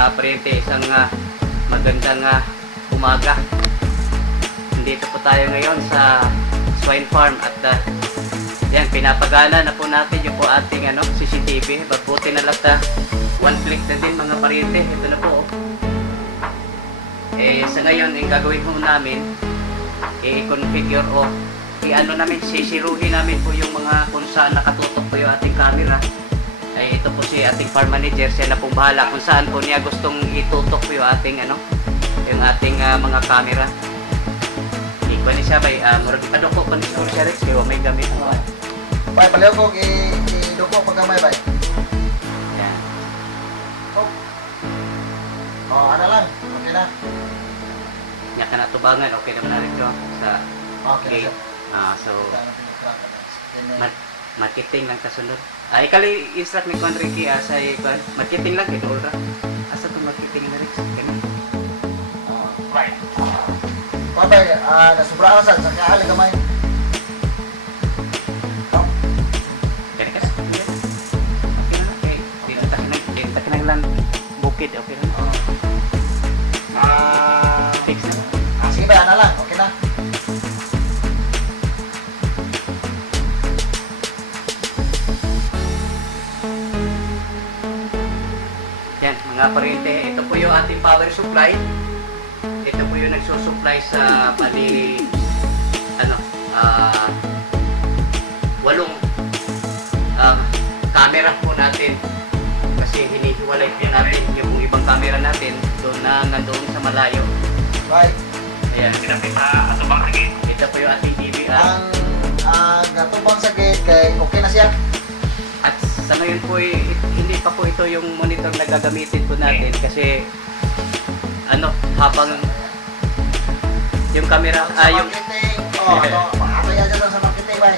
mga pariente, isang magandang umaga. Nandito po tayo ngayon sa swine farm at yan, pinapagana na po natin yung po ating CCTV. Mabuti na lang one click na din mga pariente. Ito na po. Sa ngayon, gagawin po namin, i-configure o sisiruhin namin po yung mga kung saan nakatutok po yung ating camera. Ito po si ating farm manager, siya na pong bahala kung saan po niya gustong itutok po yung ating yung ating mga camera. Ikuha ni siya bay murag padoko pa ni siya Rex kaya may gamit. Bay palayo ko i-doko pagkamay bay. Yan. Ano lang, okay na. Nya kana tubangan, okay naman na rin ko sa Okay. so marketing lang kasunod. Ikali instruct ni Juan Ricky sa marketing lang ito ra. Asa to marketing na rin kani. Right. Babay, nasubra ka sa kahali kamay. Kani kas. Okay na. Dito ta lang bukid, okay na. Fix na. Sige ba, ano lang, okay na. Yan, mga pariente, ito po yung ating power supply. Ito po yung nagsusupply sa bali walong camera po natin. Kasi hinihiwalay po natin yung ibang camera natin doon nandoon sa malayo. Bye. Ayan, pinapit sa atubang sa gate. Ito po yung ating DVR. Ang gatubang sa gate kay okay na siya. At sa ngayon po, hindi pa po ito yung monitor na gagamitin po natin kasi habang yung camera, yung marketing, ataya dyan sa marketing, bay.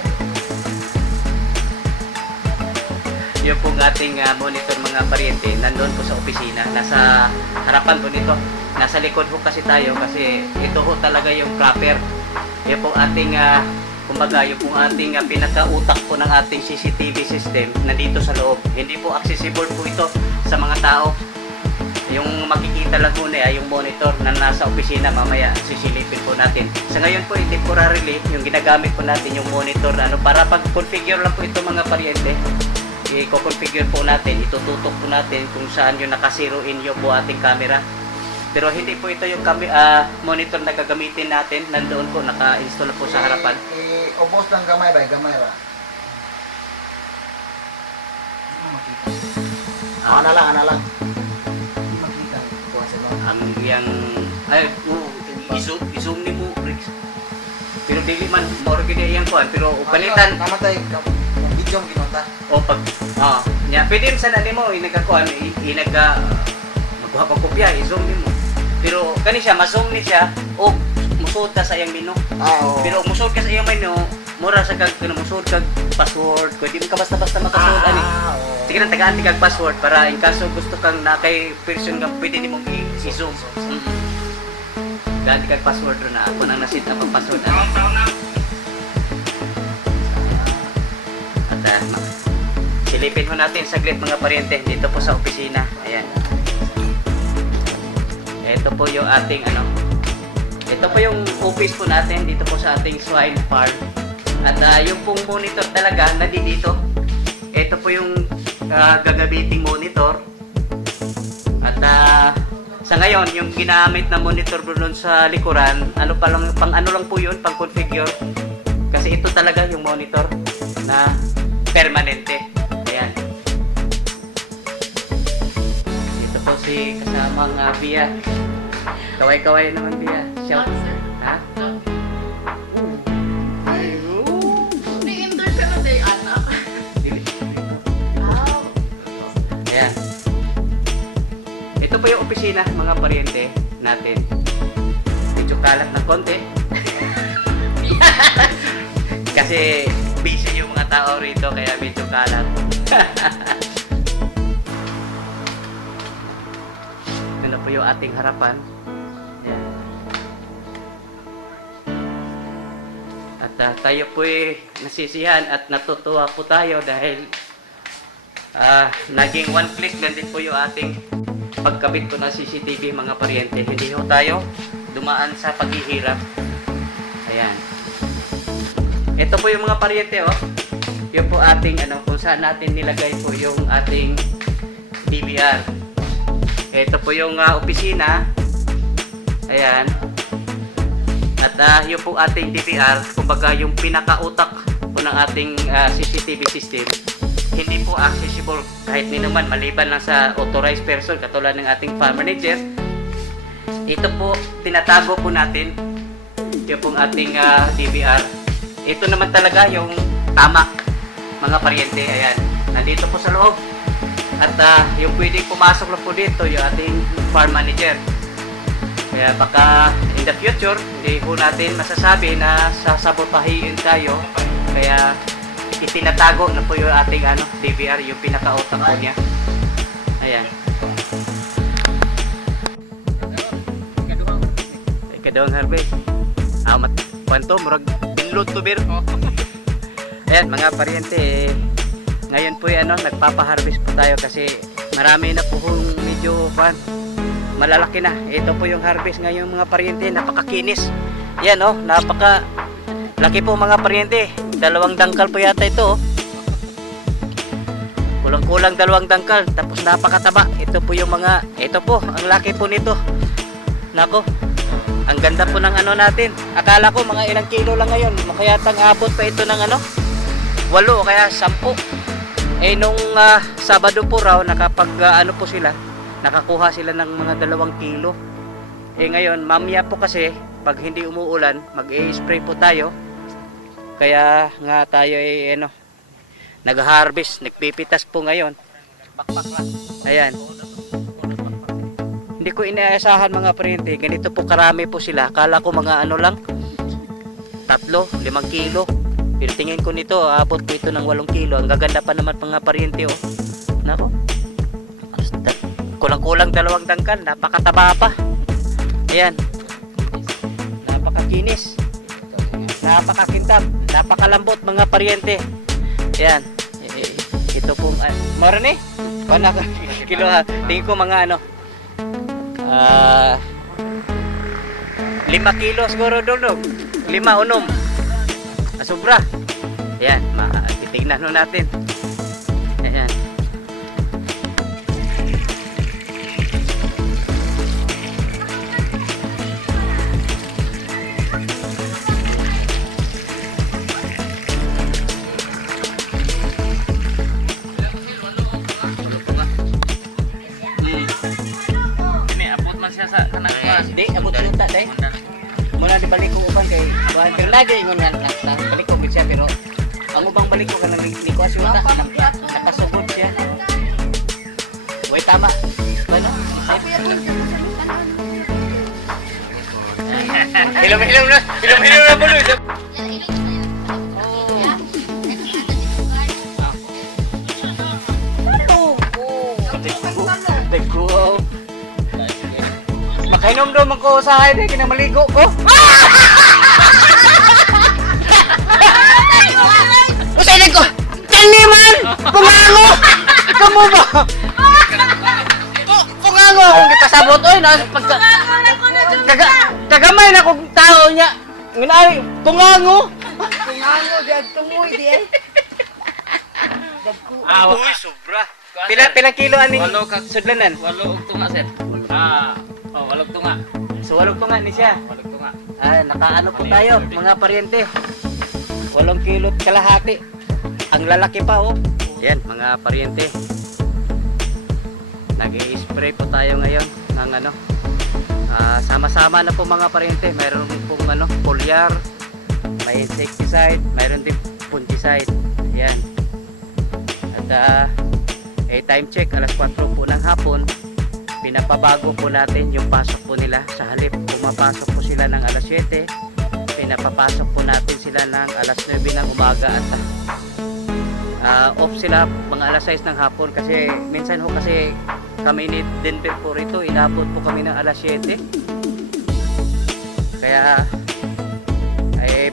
yung pong ating monitor mga pariente, nandoon po sa opisina, nasa harapan po nito. Nasa likod po kasi tayo kasi ito ho talaga yung proper. Yung po ating kumbaga yung pong ating pinakautak po ng ating CCTV system nandito sa loob. Hindi po accessible po ito sa mga tao. Yung makikita lang po na yung monitor na nasa opisina, mamaya sisilipin po natin. Sa ngayon po, temporarily, yung ginagamit po natin yung monitor para pag-configure lang po ito mga pariente. I-configure po natin, itututok po natin kung saan yung nakasiro in yung po ating camera. Pero hindi po ito yung monitor na gagamitin natin. Nandoon po, naka-install po sa harapan. Ubos ng gamay, bay, gamay ra. Ano lang. Makita. Ang yang i-zoom ni mo, Rex. Pero dili man moro gid iyang kuan, pero palitan kamatay video mo ginunta. o pag nya pwede sa nimo inagakuan magkuha pag kopya i-zoom nimo. Pero kani siya ma-zoom ni siya o musud ka sa iyang menu. Oo. Pero musud ka sa iyang menu, mura sa kag musud kag password, pwede mo ka basta-basta makasud ani. Sige na tagaan kag password para in kaso gusto kang nakay person nga pwede nimong i-zoom. Ganti kag password ro na ako nang nasit na pag-password ani. At silipin ho natin saglit mga pariente dito po sa opisina. Ayan. Ito po yung ating ito po yung office po natin dito po sa ating swine farm. At yung pong monitor talaga nandito. Ito po yung gagamiting monitor. At sa ngayon, yung ginamit na monitor doon sa likuran, pang lang po yun, pang configure. Kasi ito talaga yung monitor na permanente. Ayan. Ito po si kasamang Bia. Kaway-kaway naman Bia. Shout. Ha? Ni-intern ka na day, anak. Ayan. Ito po yung opisina, mga pariente natin. Medyo kalat ng konti. Kasi busy yung mga tao rito, kaya medyo kalat. Ito po yung ating harapan. Ayan. At tayo po nasisihan at natutuwa po tayo dahil naging one click lang din po yung ating pagkabit po ng CCTV mga paryente. Hindi ho tayo dumaan sa paghihirap. Ayan. Ito po yung mga paryente, oh. Yung po ating kung saan natin nilagay po yung ating DVR. Ito po yung opisina. Ayan. At yung po ating DVR, kumbaga yung pinakautak po ng ating CCTV system, hindi po accessible kahit ninuman maliban lang sa authorized person katulad ng ating farm manager. Ito po, tinatago po natin yung pong ating DVR. Ito naman talaga yung tama, mga paryente. Ayan, nandito po sa loob. At yung pwedeng pumasok lang po dito, yung ating farm manager. Kaya baka in the future, hindi po natin masasabi na sasabotahin tayo. Kaya itinatago na po yung ating DVR, yung pinaka-utak po niya. Ayan. Kadawang harvest. Kwanto, murag pinload to beer. Ayan, mga paryente, ngayon po nagpapa-harvest po tayo kasi marami na po medyo malalaki na. Ito po yung harvest ngayon mga paryente, napakakinis. Yan napaka laki po mga paryente. 2 dangkal po yata ito. Kulang-kulang 2 dangkal, tapos napakataba. Ito po yung ito po, ang laki po nito. Nako. Ang ganda po ng natin. Akala ko mga ilang kilo lang ngayon. Makayatang abot pa ito ng 8 o kaya 10. Nung Sabado po raw nakapag po sila, nakakuha sila ng mga 2 kilo. Ngayon, mamaya po kasi pag hindi umuulan, mag-i-spray po tayo. Kaya nga tayo nag-harvest, nagpipitas po ngayon. Ayan. Hindi ko inaasahan mga paryente, ganito po karami po sila. Akala ko mga lang, 3-5 kilo. Pero tingin ko nito, abot po ito ng 8 kilo. Ang gaganda pa naman mga paryente, oh. Nako. Kulang-kulang 2 dangkal, napakataba pa. Ayan. Napakakinis. Napakakintab, napakalambot mga paryente. Ayan. Ito po, marami. Paano kilo ha? Tingin ko mga 5 kilo siguro dulog. 5 unom. Sobra. Ayan, titignan natin. Ayan. Di, abot yung ta, day. Muna di balik ko uban kay Juan Bernardo ingon nga balik ko siya pero ang ubang balik ko kanang liko asyo ta nakasugod siya. Way tama. Ano? Hilom-hilom na buloy. Makainom daw ko sa akin kinamaligo ko. Usay ko. Kaniman! Pungango! Kamu ba? Pungango akong gipasabot oy na pagka kagamay na kong tao niya. Nginari pungango. Pungango diad tungoy di ay. Uy, sobra. Pilang kilo ani? 8 sudlanan. 8 og tunga sir. 8 tunga. So 8 tunga ni siya. 8 tunga. Nakaano po tayo mga paryente. 8 kilo kalahati. Ang lalaki pa oh. Yan mga paryente. Nag-i-spray po tayo ngayon ng sama-sama na po mga paryente. Mayroon pong foliar, may insecticide, mayroon din fungicide. Yan. At time check alas 4 po ng hapon. Pinapabago po natin yung pasok po nila. Sa halip pumapasok po sila ng alas 7, pinapapasok po natin sila ng alas 9 ng umaga at off sila mga alas 6 ng hapon kasi minsan ho kasi kami ni Denver po rito inabot po kami ng alas 7 kaya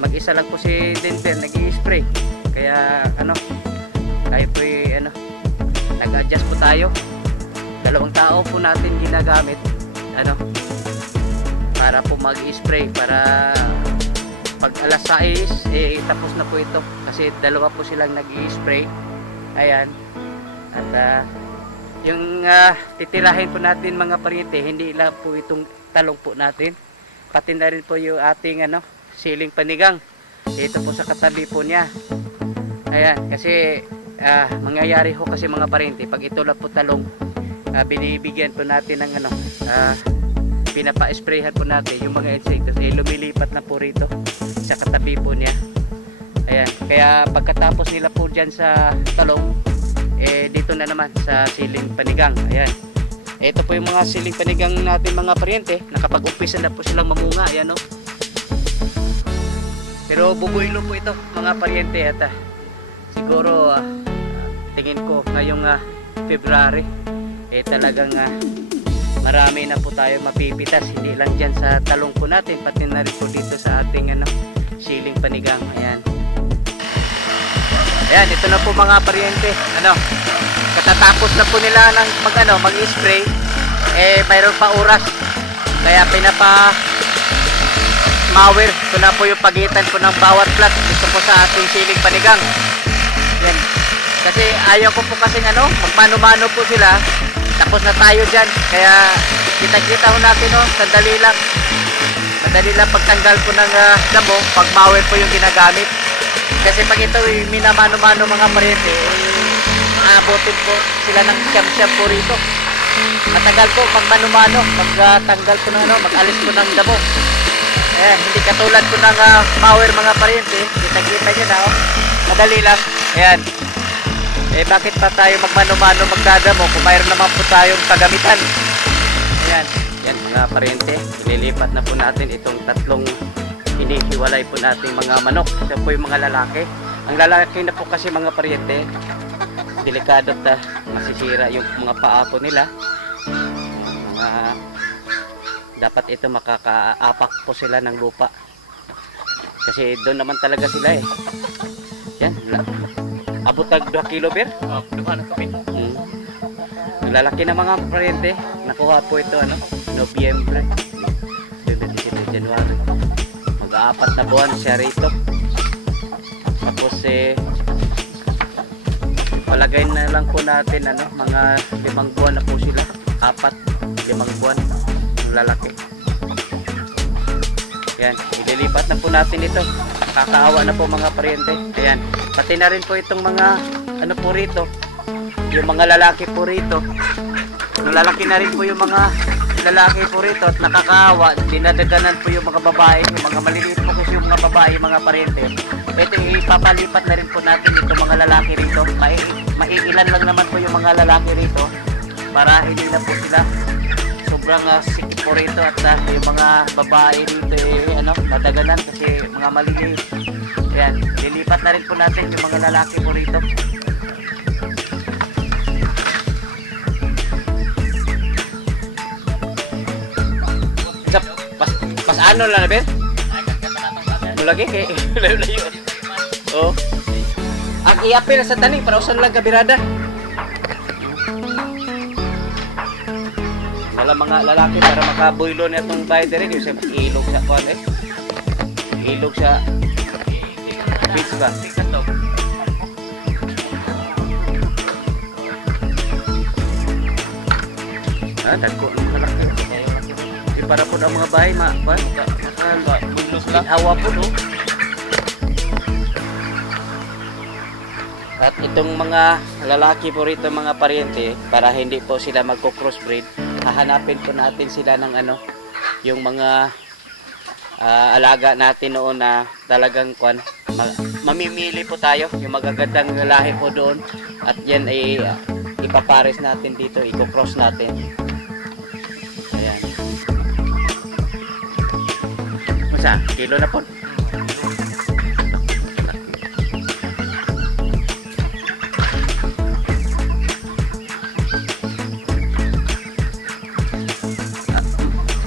mag-isa lang po si Denver nag-i-spray kaya tayo po nag-adjust po tayo Dalawang tao po natin ginagamit ano para po mag-spray para pag alas 6 tapos na po ito kasi dalawa po silang nag-i-spray. Ayan. At yung titirahin po natin mga pariente, hindi lang po itong talong po natin, pati na rin po yung ating siling panigang. Ito po sa katabi po niya. Ayan, kasi mangyayari ho kasi mga pariente, pag ito lang po talong, binibigyan po natin ng pinapa-sprayhan po natin yung mga insektos, lumilipat na po rito sa katabi po niya. Ayan, kaya pagkatapos nila po dyan sa talong, dito na naman sa siling panigang. Ayan, ito po yung mga siling panigang natin mga pariente, nakapag-umpisa na po silang mamunga. Ayan, oh. Pero bubuilo po ito mga pariente at siguro tingin ko ngayong February talagang marami na po tayo mapipitas, hindi lang dyan sa talong po natin, pati na rin po dito sa ating siling panigang. Ayan. Ayan, ito na po mga pariente. Katatapos na po nila ng mag-spray, mayroon pa oras. Kaya pinapa mower. Ito na po yung pagitan po ng bawat plat dito po sa ating siling panigang. Ayan. Kasi ayaw ko po kasing magmano-mano po sila. Tapos na tayo dyan. Kaya kita-kita ho natin, sandali lang. Madali lang pagtanggal po ng damo pag mower po yung ginagamit. Kasi pag ito minamano-mano mga pariente, abutin po sila ng siyam-siyam po rito. Matagal po pag mano-mano, pagtanggal po ng mag-alis po ng damo. Ayan, hindi katulad po ng mower mga pariente. Kita-kita nyo na, madali lang. Ayan. Bakit pa tayo magmano-mano magdadamo kung mayroon naman po tayong kagamitan. Ayan. Yan mga pariente, ililipat na po natin itong tatlong hinihiwalay po natin mga manok. Ito po yung mga lalaki. Ang lalaki na po kasi mga pariente, delikado at masisira yung mga paa po nila. Dapat ito makakaapak po sila ng lupa. Kasi doon naman talaga sila Yan. Abot tag 2 kilo ber? 2 na kami. Ang lalaki na mga pariente, nakuha po ito Nobyembre, January. Mag-aapat na buwan siya rito. Tapos palagay na lang po natin mga 5 buwan na po sila. 4-5 buwan ng lalaki. Ayan, ililipat na po natin ito. Kakaawa na po mga pariente. Ayan, pati na rin po itong mga po rito, yung mga lalaki po rito. Lalaki na rin po yung mga lalaki po rito at nakakaawa. Dinadaganan po yung mga babae, yung mga maliliit po kasi yung mga babae, mga pariente. Ito ipapalipat na rin po natin itong mga lalaki rito. Maiilan lang naman po yung mga lalaki rito para hindi na po sila sobrang sikip po rito at yung mga babae dito nadaganan kasi mga maliliit. Ayan, lilipat na rin po natin yung mga lalaki po rito. Pas lang na Ben? Mulagi kay layo-layo. Oh. Ang iapil sa taning para usan lang kabirada. Wala mga lalaki para makabuilo na itong bayad rin. Yung ilog sa kuwan ilog sa beach ba? Dagko ang lalaki. Di para po ang mga bahay hawa po At itong mga lalaki po rito mga pariente, para hindi po sila magko-crossbreed, hahanapin po natin sila ng yung mga alaga natin noon na talagang mamimili po tayo yung magagandang lahi po doon at yan ay ipapares natin dito, i-cross natin. Ayan. Masa, kilo na po.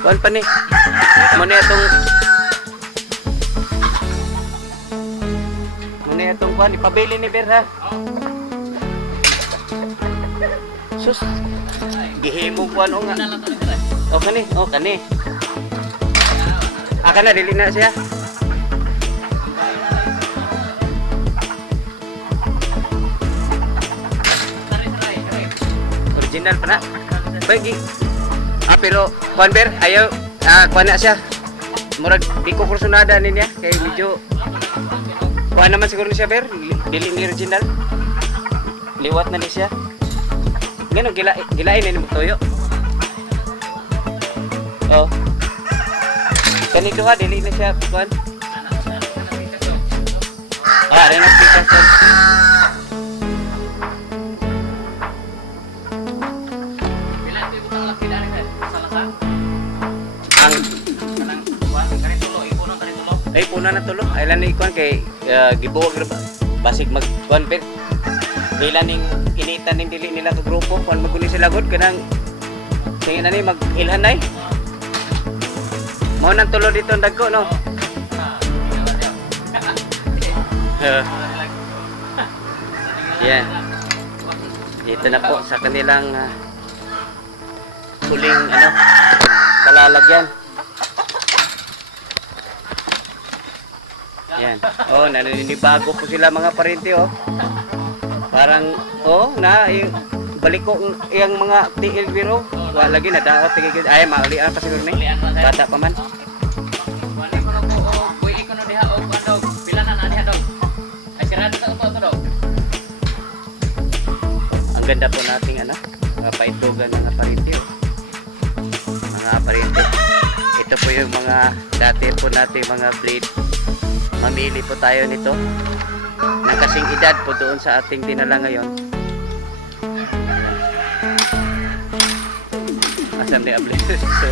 Kuan pa ni. Muna itong kuan ipabili ni Ber ha. Sus. Gihimo ko ano nga. Kani. Kani. Aka na, dili na siya. Original pa na. Pagi. Pero, Conver, ayaw. Kuha na siya. Murag, di ko kursunada niya. Kaya medyo, kuha naman siguro ni siya, Ber. Dili ni original. Liwat na ni siya. Ganun, gilain na ni Mutoyo. Oh. Kanito ha, dili na siya, kuhan. Rin ang pikas doon. Ay, puna na tulo. Ailan na ikuan kay gibuwag ra ba? Basig mag-kuan per. Kailan ning initan ning dili nila ka grupo, kuan maguni sila god kanang tingin na ni mag-ilhanay. Mao nang tulo dito dagko no. Yan. Dito na po sa kanilang huling kalalagyan. Yan. Oh, naninibago po sila mga parente oh. Parang yung balik ko yung mga tiil biro. Wala lagi na daot tigil. Ay mauli pa siguro ni. Bata pa man. Wala ko na po buhi ko na diha og ano pila na diha dog. Ay sirado sa upo to dog. Ang ganda po nating paitugan mga parente oh. Mga parente. Ito po yung mga dati po nating mga blade. Mamili po tayo nito ng kasing edad po doon sa ating dinala ngayon. Asam di able. So,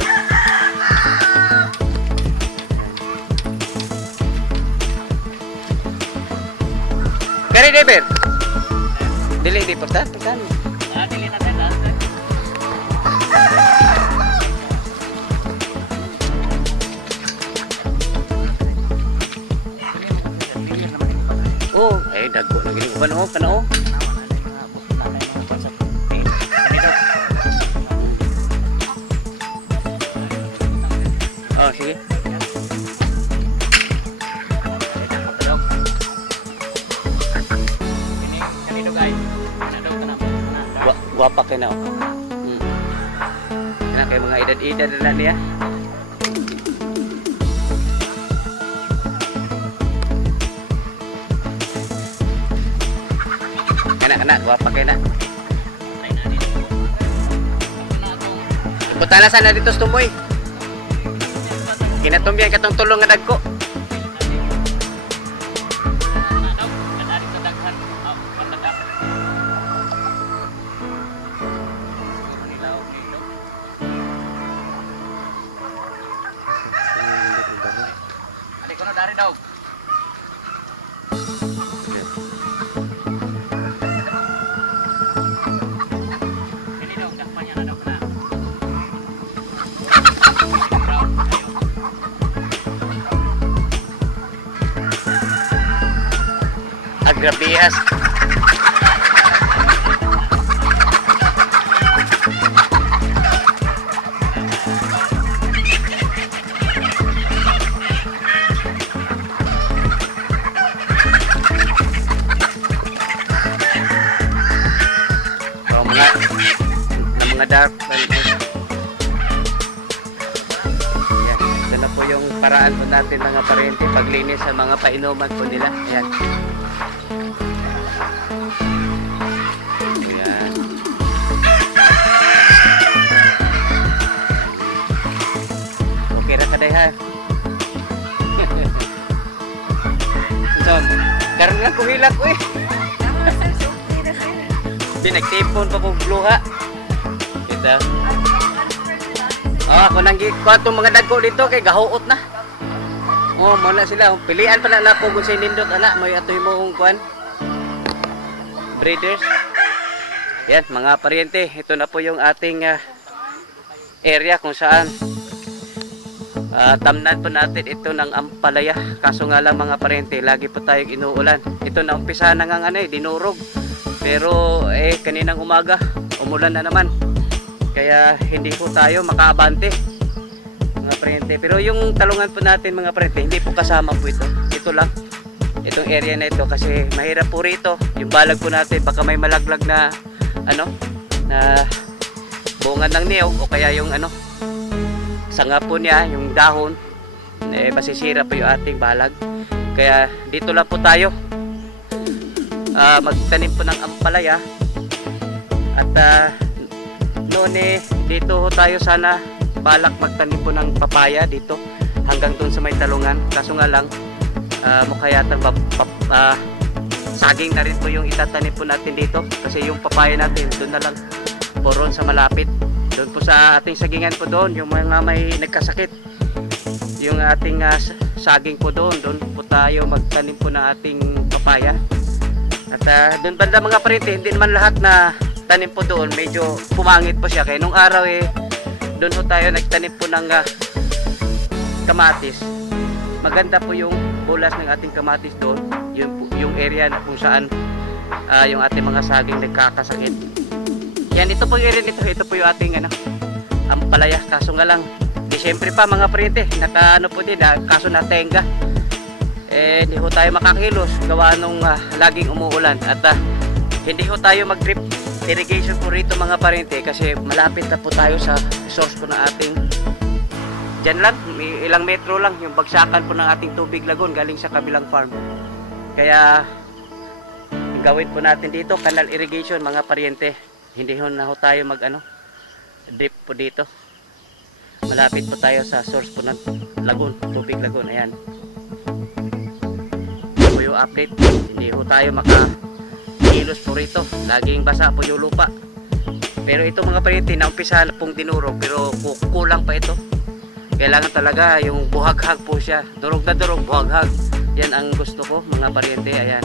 Kari Deber. Dili di porta, pekan. Dili na tayo. Oh, ay dagko na gini uban kana oh. Oh, sige. Kanino guys? Kanado ka na. Guwapa kay na oh. Yan kay mga edad-edad na niya. Kana guwapa kay na. Punta na sana dito sa Tumoy. Kinatumbiyan katong tulong nga dagko. Ali ko na dari daw. Agrabihas. Mga dark ito na po yung paraan po natin mga parente paglinis sa mga painuman po nila. Ayan. Ayan. Okay ra kaday ha. So, karon lang ko hilak ko eh. Pinagtipon pa kong luha. Kita. Ako nang gikuha mga dagko dito kay gahuot na. Oh, mo na sila. Pilian pa na ko kung sa nindot ana, may atoy mo kung kuan. Breeders. Yan, mga paryente, ito na po yung ating area kung saan tamnan po natin ito ng ampalaya. Kaso nga lang mga paryente, lagi po tayong inuulan. Ito na umpisa na nga dinurog. Pero kaninang umaga, umulan na naman. Kaya hindi po tayo makaabante mga parente. Pero yung talungan po natin mga parente, hindi po kasama po ito. Ito lang, itong area na ito kasi mahirap po rito. Yung balag po natin, baka may malaglag na ano, na bunga ng niyog o kaya yung ano, sanga po niya, yung dahon, masisira po yung ating balag. Kaya dito lang po tayo magtanim po ng ampalaya. At noon dito ho tayo sana balak magtanim po ng papaya dito hanggang doon sa may talungan. Kaso nga lang mukha yata saging na rin po yung itatanim po natin dito kasi yung papaya natin doon na lang po ron sa malapit. Doon po sa ating sagingan po doon, yung mga may nagkasakit, yung ating saging po doon po tayo magtanim po ng ating papaya. At doon banda mga parente, hindi naman lahat na tanim po doon, medyo pumangit po siya. Kaya nung araw doon po tayo nagtanim po ng kamatis. Maganda po yung bulas ng ating kamatis doon, yung area na kung saan yung ating mga saging nagkakasakit. Yan, ito po yung area nito, ito po yung ating ampalaya. Kaso nga lang, Disyembre pa mga parente, naka po din, kaso natenga. Hindi ho tayo makakilos gawa nung laging umuulan at hindi ho tayo mag drip irrigation po rito mga parente kasi malapit na po tayo sa source po ng ating dyan lang, ilang metro lang yung bagsakan po ng ating tubig lagon galing sa kabilang farm. Kaya gawin po natin dito canal irrigation mga parente, hindi ho na ho tayo mag drip po dito, malapit po tayo sa source po ng lagon, tubig lagon. Ayan yung update, hindi ho tayo makakilos po rito, laging basa po yung lupa. Pero ito mga parente, naumpisa na pong dinurog pero kulang pa ito. Kailangan talaga yung buhaghag po siya, durog na durog, buhaghag. Yan ang gusto ko mga parente. Ayan,